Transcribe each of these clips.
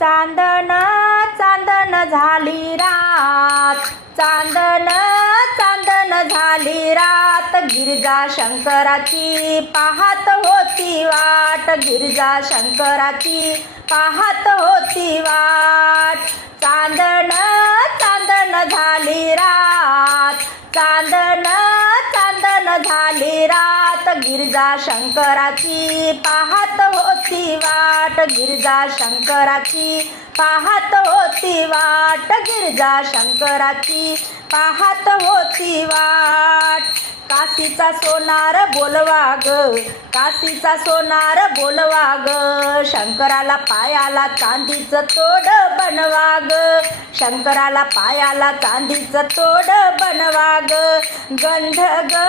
चांदण चांदण झाली रात. चांदण चांदण झाली रात. गिरिजा शंकराची पाहत होती वाट. गिरिजा शंकराची पाहत होती वाट. चांदण चांदण झाली रात. चांदण चांदण झाली रात. गिरजा शंकराची पाहत होती वाट गिरजा शंकराची पाहत होती वाट गिरजा शंकराची पाहत होती वाट. काशीचा सोनार बोलवा ग काशीचा सोनार बोलवा ग. शंकराला पायाला चांदीचं तोड बनवाग. शंकराला पायाला चांदीचं तोड बनवाग. गंध ग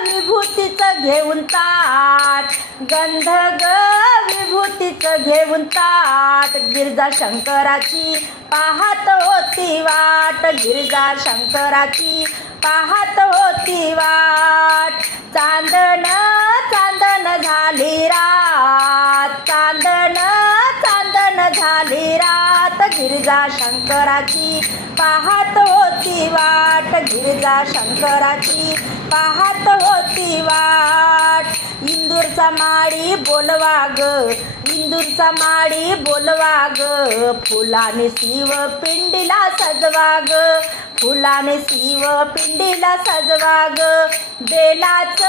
विभूतीचं घेऊन ताट. गंध ग विभूतीचं घेऊन ताट. गिरजा शंकराची पाहत होती वाट. गिरजा शंकराची पाहत होती वाट. चांदण चांदण झाली रा गिरिजा शंकराची पाहत होती वाट. गिरिजा शंकराची पाहत होती वाट. इंदूरचा माळी बोलवा ग इंदूरचा माळी बोलवा ग. फुलाने शिव पिंडीला सजवा ग फुलाने शिव पिंडीला सजवा ग. बेलाच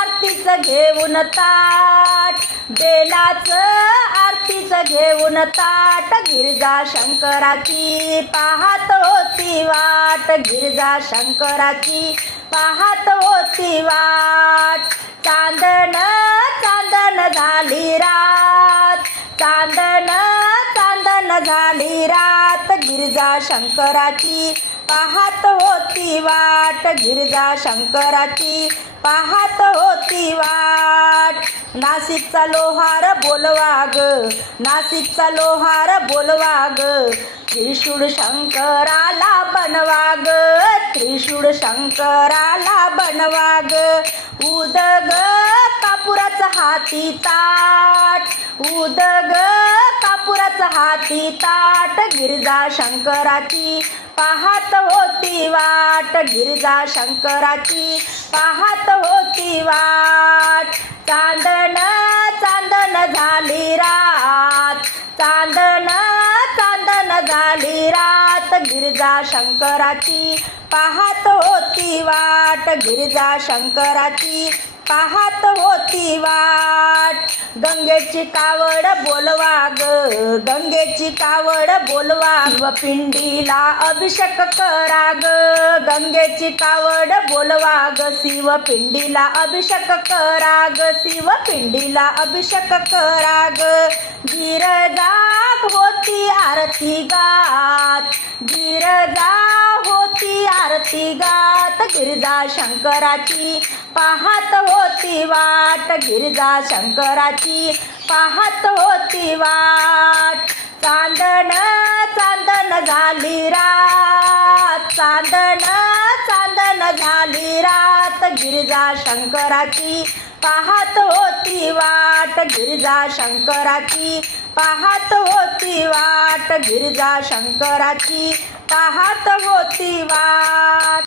आरतीचं घेऊन ताट बेलाच आरतीचं घेऊन ताट गिरजा शंकराची पाहत होती वाट गिरजा शंकराची पाहत होती वाट. चांदण चांदण झाली रात चांदण चांदण झाली रात गिरजा शंकराची पाहत होती वाट गिरजा शंकराची पाहत होती वाट. नाशिकचा लोहार बोलवा ग नाशिकचा लोहार बोलवा ग त्रिशूळ शंकराला बनवा ग त्रिशूळ शंकराला बनवा ग उदग कापुराचा हाती ताट उदग कापुराचा हाती ताट गिरजा शंकराची पाहत होती वाट गिरजा शंकराची पाहत होती चांदण रात गिरजा शंकराची. पाहत होती वाट गिरजा शंकराची. पाहत होती वाट. गंगेची कावड बोलवा ग गंगेची कावड बोलवा व पिंडीला अभिषेक करा ग गंगेची कावड बोलवा ग. शिव पिंडीला अभिषेक करा ग शिव पिंडीला अभिषेक करा ग. गिरजा आरती गात. गिरजा होती आरती गात. गिरजा शंकराची पाहत होती वाट. गिरजा शंकराची पाहत होती वाट. चांदण चांदण झाली रात. चांदण चांदण झाली रात. गिरजा शंकराची पाहत होती वाट. गिरजा शंकराची पाहत होती वाट गिरजा शंकराची. पाहत होती वाट